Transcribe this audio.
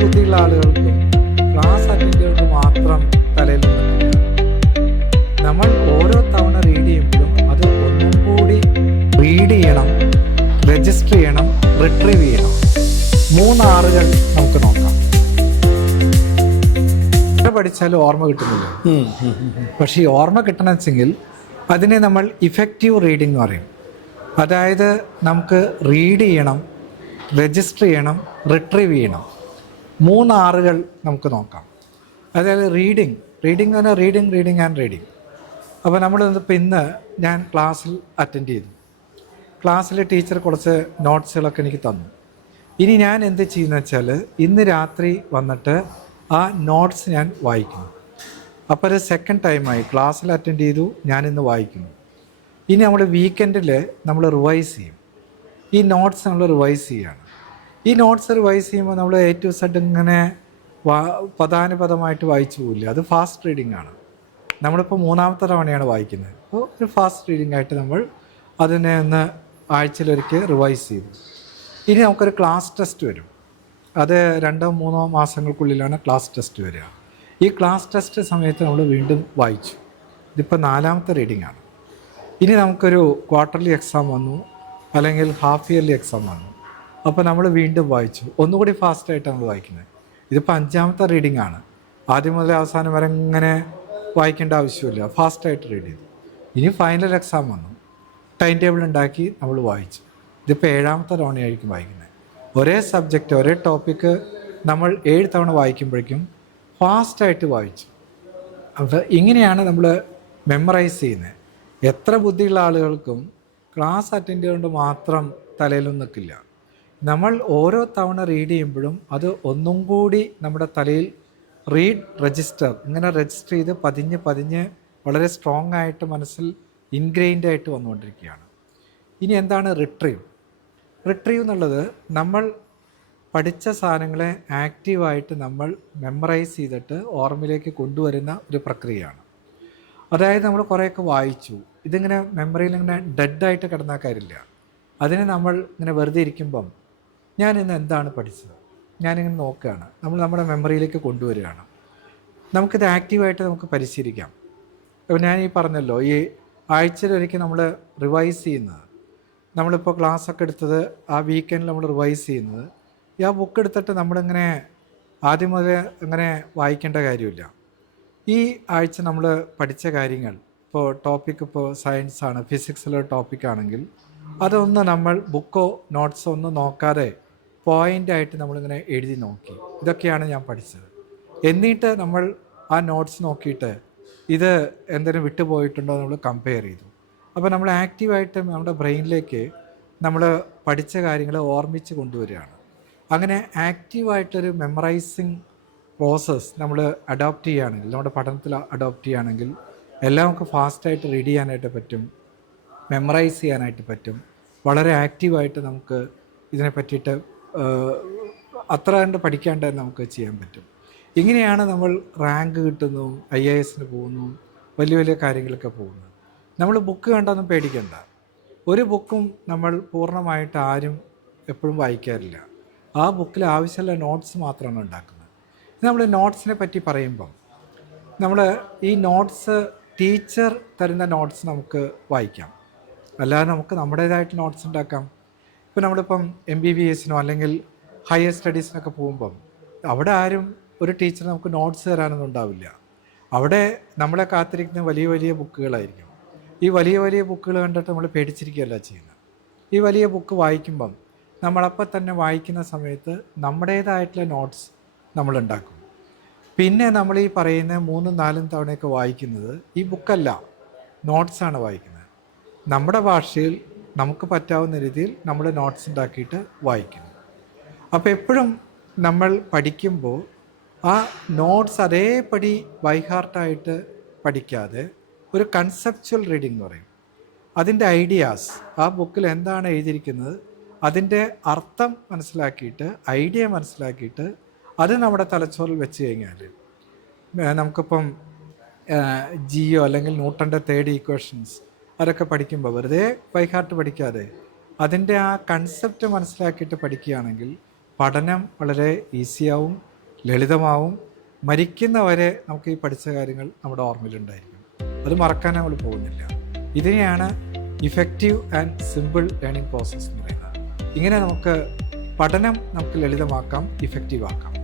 ബുദ്ധിയുള്ള ആളുകൾക്കും class attend ചെയ്തുകൊണ്ട് മാത്രം തലയിൽ നിന്നിട്ടില്ല. നമ്മൾ ഓരോ തവണ റീഡ് ചെയ്യുമ്പോഴും അത് ഒന്നും കൂടി റീഡ് ചെയ്യണം, രജിസ്റ്റർ ചെയ്യണം, റിട്രീവ് ചെയ്യണം. 3 Rകൾ നമുക്ക് നോക്കാം. പഠിച്ചാലും ഓർമ്മ കിട്ടുന്നില്ല. പക്ഷേ ഈ ഓർമ്മ കിട്ടണമെങ്കിൽ അതിനെ നമ്മൾ ഇഫക്റ്റീവ് റീഡിംഗ് എന്ന് പറയും. അതായത് നമുക്ക് റീഡ് ചെയ്യണം, രജിസ്റ്റർ ചെയ്യണം, റിട്രീവ് ചെയ്യണം. 3 Rകൾ നമുക്ക് നോക്കാം. അതായത് റീഡിങ് എന്ന് പറഞ്ഞാൽ റീഡിങ് ആൻഡ് റീഡിങ്. അപ്പോൾ ഇന്ന് ഞാൻ ക്ലാസ്സിൽ അറ്റൻഡ് ചെയ്തു. ക്ലാസ്സിൽ ടീച്ചർ കുറച്ച് നോട്ട്സുകളൊക്കെ എനിക്ക് തന്നു. ഇനി ഞാൻ എന്ത് ചെയ്യുന്നത് വെച്ചാൽ ഇന്ന് രാത്രി വന്നിട്ട് ആ നോട്ട്സ് ഞാൻ വായിക്കുന്നു. അപ്പോൾ ഒരു സെക്കൻഡ് ടൈമായി ക്ലാസ്സിൽ അറ്റൻഡ് ചെയ്തു, ഞാനിന്ന് വായിക്കുന്നു. ഇനി നമ്മൾ വീക്കെൻഡിൽ നമ്മൾ റിവൈസ് ചെയ്യും. ഈ നോട്ട്സ് നമ്മൾ റിവൈസ് ചെയ്യുകയാണ്. ഈ നോട്ട്സ് റിവൈസ് ചെയ്യുമ്പോൾ നമ്മൾ A to Z ഇങ്ങനെ പദാനുപദമായിട്ട് വായിച്ചു പോകില്ല. അത് ഫാസ്റ്റ് റീഡിംഗ് ആണ്. നമ്മളിപ്പോൾ 3ാമത്തെ തവണയാണ് വായിക്കുന്നത്. അപ്പോൾ ഒരു ഫാസ്റ്റ് റീഡിംഗ് ആയിട്ട് നമ്മൾ അതിനെ ഒന്ന് ആഴ്ചയിലൊരിക്കൽ റിവൈസ് ചെയ്തു. ഇനി നമുക്കൊരു ക്ലാസ് ടെസ്റ്റ് വരും. അത് 2-3 മാസങ്ങൾക്കുള്ളിലാണ് ക്ലാസ് ടെസ്റ്റ് വരിക. ഈ ക്ലാസ് ടെസ്റ്റ് സമയത്ത് നമ്മൾ വീണ്ടും വായിച്ചു. ഇതിപ്പോൾ 4ാമത്തെ റീഡിംഗ് ആണ്. ഇനി നമുക്കൊരു ക്വാർട്ടർലി എക്സാം വന്നു, അല്ലെങ്കിൽ ഹാഫ് ഇയർലി എക്സാം വന്നു. അപ്പോൾ നമ്മൾ വീണ്ടും വായിച്ചു. ഒന്നുകൂടി ഫാസ്റ്റായിട്ട് നമ്മൾ വായിക്കുന്നത്. ഇതിപ്പോൾ 5ാമത്തെ റീഡിംഗ് ആണ്. ആദ്യം മുതൽ അവസാനം വരെ ഇങ്ങനെ വായിക്കേണ്ട ആവശ്യമില്ല, ഫാസ്റ്റായിട്ട് റീഡ് ചെയ്തു. ഇനി ഫൈനൽ എക്സാം വന്നു, ടൈം ടേബിൾ ഉണ്ടാക്കി നമ്മൾ വായിച്ചു. ഇതിപ്പോൾ 7ാമത്തെ തവണയായിരിക്കും വായിക്കുന്നത്. ഒരേ സബ്ജക്റ്റ്, ഒരേ ടോപ്പിക്ക് നമ്മൾ 7 തവണ വായിക്കുമ്പോഴേക്കും ഫാസ്റ്റായിട്ട് വായിച്ചു. അപ്പോൾ ഇങ്ങനെയാണ് നമ്മൾ മെമ്മറൈസ് ചെയ്യുന്നത്. എത്ര ബുദ്ധിയുള്ള ആളുകൾക്കും ക്ലാസ് അറ്റൻഡ് ചെയ്തുകൊണ്ട് മാത്രം തലയിലൊന്നും നിൽക്കില്ല. നമ്മൾ ഓരോ തവണ റീഡ് ചെയ്യുമ്പോഴും അത് ഒന്നും കൂടി നമ്മുടെ തലയിൽ രജിസ്റ്റർ ചെയ്ത് പതിഞ്ഞ് വളരെ സ്ട്രോങ് ആയിട്ട് മനസ്സിൽ ഇൻഗ്രെയിൻഡ് ആയിട്ട് വന്നുകൊണ്ടിരിക്കുകയാണ്. ഇനി എന്താണ് റിട്രീവ് എന്നുള്ളത്? നമ്മൾ പഠിച്ച സാധനങ്ങളെ ആക്റ്റീവായിട്ട് നമ്മൾ മെമ്മറൈസ് ചെയ്തിട്ട് ഓർമ്മയിലേക്ക് കൊണ്ടുവരുന്ന ഒരു പ്രക്രിയയാണ്. അതായത് നമ്മൾ കുറേയൊക്കെ വായിച്ചു, ഇതിങ്ങനെ മെമ്മറിയിൽ ഇങ്ങനെ ഡെഡായിട്ട് കിടന്നാൽ കാര്യമില്ല. അതിനെ നമ്മൾ ഇങ്ങനെ വെറുതെ ഇരിക്കുമ്പം ഞാൻ ഇന്ന് എന്താണ് പഠിച്ചത് ഞാനിങ്ങനെ നോക്കുകയാണ്, നമ്മൾ നമ്മുടെ മെമ്മറിയിലേക്ക് കൊണ്ടുവരികയാണ്. നമുക്കിത് ആക്റ്റീവായിട്ട് നമുക്ക് പരിശീലിക്കാം. അപ്പോൾ ഞാൻ ഈ പറഞ്ഞല്ലോ, ഈ ആഴ്ചയിലൊരിക്കൽ നമ്മൾ റിവൈസ് ചെയ്യുന്നത്, നമ്മളിപ്പോൾ ക്ലാസ്സൊക്കെ എടുത്തത് ആ വീക്കെൻഡിൽ നമ്മൾ റിവൈസ് ചെയ്യുന്നത്, ആ ബുക്ക് എടുത്തിട്ട് നമ്മളിങ്ങനെ ആദ്യം മുതൽ ഇങ്ങനെ വായിക്കേണ്ട കാര്യമില്ല. ഈ ആഴ്ച നമ്മൾ പഠിച്ച കാര്യങ്ങൾ, ഇപ്പോൾ ടോപ്പിക്ക് ഇപ്പോൾ സയൻസാണ്, ഫിസിക്സിലൊരു ടോപ്പിക്കാണെങ്കിൽ അതൊന്ന് നമ്മൾ ബുക്കോ നോട്ട്സോ ഒന്നും നോക്കാതെ പോയിൻ്റായിട്ട് നമ്മളിങ്ങനെ എഴുതി നോക്കി, ഇതൊക്കെയാണ് ഞാൻ പഠിച്ചത്. എന്നിട്ട് നമ്മൾ ആ നോട്ട്സ് നോക്കിയിട്ട് ഇത് എന്തെങ്കിലും വിട്ടുപോയിട്ടുണ്ടോ നമ്മൾ കമ്പയർ ചെയ്തു. അപ്പോൾ നമ്മൾ ആക്റ്റീവായിട്ട് നമ്മുടെ ബ്രെയിനിലേക്ക് നമ്മൾ പഠിച്ച കാര്യങ്ങൾ ഓർമ്മിച്ച് കൊണ്ടുവരികയാണ്. അങ്ങനെ ആക്റ്റീവായിട്ടൊരു മെമ്മറൈസിങ് പ്രോസസ്സ് നമ്മൾ അഡോപ്റ്റ് ചെയ്യുകയാണെങ്കിൽ, നമ്മുടെ പഠനത്തിൽ അഡോപ്റ്റ് ചെയ്യുകയാണെങ്കിൽ എല്ലാം നമുക്ക് ഫാസ്റ്റായിട്ട് റീഡ് ചെയ്യാനായിട്ട് പറ്റും, മെമ്മറൈസ് ചെയ്യാനായിട്ട് പറ്റും. വളരെ ആക്റ്റീവായിട്ട് നമുക്ക് ഇതിനെ പറ്റിയിട്ട് അത്ര കണ്ട് പഠിക്കാണ്ട് നമുക്ക് ചെയ്യാൻ പറ്റും. ഇങ്ങനെയാണ് നമ്മൾ റാങ്ക് കിട്ടുന്നു, IASന് പോകുന്നു, വലിയ കാര്യങ്ങളൊക്കെ പോകുന്നു. നമ്മൾ ബുക്ക് കണ്ടൊന്നും പേടിക്കണ്ട. ഒരു ബുക്കും നമ്മൾ പൂർണ്ണമായിട്ട് ആരും എപ്പോഴും വായിക്കാറില്ല. ആ ബുക്കിൽ ആവശ്യമുള്ള നോട്ട്സ് മാത്രമാണ് ഉണ്ടാക്കുന്നത്. നമ്മൾ നോട്ട്സിനെ പറ്റി പറയുമ്പം നമ്മൾ ഈ നോട്ട്സ് ടീച്ചർ തരുന്ന നോട്ട്സ് നമുക്ക് വായിക്കാം, അല്ലാതെ നമുക്ക് നമ്മുടേതായിട്ട് നോട്ട്സ് ഉണ്ടാക്കാം. ഇപ്പോൾ നമ്മളിപ്പം MBBSനോ അല്ലെങ്കിൽ ഹയർ സ്റ്റഡീസിനൊക്കെ പോകുമ്പം അവിടെ ആരും ഒരു ടീച്ചർ നമുക്ക് നോട്ട്സ് തരാനൊന്നും ഉണ്ടാവില്ല. അവിടെ നമ്മളെ കാത്തിരിക്കുന്ന വലിയ ബുക്കുകളായിരിക്കും. ഈ വലിയ ബുക്കുകൾ കണ്ടിട്ട് നമ്മൾ പേടിച്ചിരിക്കുകയല്ല ചെയ്യുന്നത്. ഈ വലിയ ബുക്ക് വായിക്കുമ്പം നമ്മളപ്പം തന്നെ വായിക്കുന്ന സമയത്ത് നമ്മുടേതായിട്ടുള്ള നോട്ട്സ് നമ്മളുണ്ടാക്കും. പിന്നെ നമ്മൾ ഈ പറയുന്ന 3-4 തവണയൊക്കെ വായിക്കുന്നത് ഈ ബുക്കല്ല, നോട്ട്സാണ് വായിക്കുന്നത്. നമ്മുടെ ഭാഷയിൽ നമുക്ക് പറ്റാവുന്ന രീതിയിൽ നമ്മൾ നോട്ട്സ് ഉണ്ടാക്കിയിട്ട് വായിക്കുന്നു. അപ്പോൾ എപ്പോഴും നമ്മൾ പഠിക്കുമ്പോൾ ആ നോട്ട്സ് അതേപടി ബൈഹാർട്ടായിട്ട് പഠിക്കാതെ ഒരു കൺസെപ്ച്വൽ റീഡിംഗ് എന്ന് പറയും. അതിൻ്റെ ഐഡിയാസ്, ആ ബുക്കിൽ എന്താണ് എഴുതിയിരിക്കുന്നത് അതിൻ്റെ അർത്ഥം മനസ്സിലാക്കിയിട്ട്, ഐഡിയ മനസ്സിലാക്കിയിട്ട് അത് നമ്മുടെ തലച്ചോറിൽ വെച്ച് കഴിഞ്ഞാൽ നമുക്കിപ്പം ജിയോ അല്ലെങ്കിൽ ന്യൂട്ടൻ്റെ തേർഡ് ഈക്വേഷൻസ് അതൊക്കെ പഠിക്കുമ്പോൾ വെറുതെ ബൈഹാർട്ട് പഠിക്കാതെ അതിൻ്റെ ആ കൺസെപ്റ്റ് മനസ്സിലാക്കിയിട്ട് പഠിക്കുകയാണെങ്കിൽ പഠനം വളരെ ഈസിയാവും, ലളിതമാവും, മരിക്കുന്നവരെ നമുക്ക് ഈ പഠിച്ച കാര്യങ്ങൾ നമ്മുടെ ഓർമ്മയിലുണ്ടായിരിക്കും, അത് മറക്കാൻ നമ്മൾ പോകുന്നില്ല. ഇതിനെയാണ് effective and simple learning process എന്ന് പറയുന്നത്. ഇങ്ങനെ നമുക്ക് പഠനം നമുക്ക് ലളിതമാക്കാം, ഇഫക്റ്റീവ് ആക്കാം.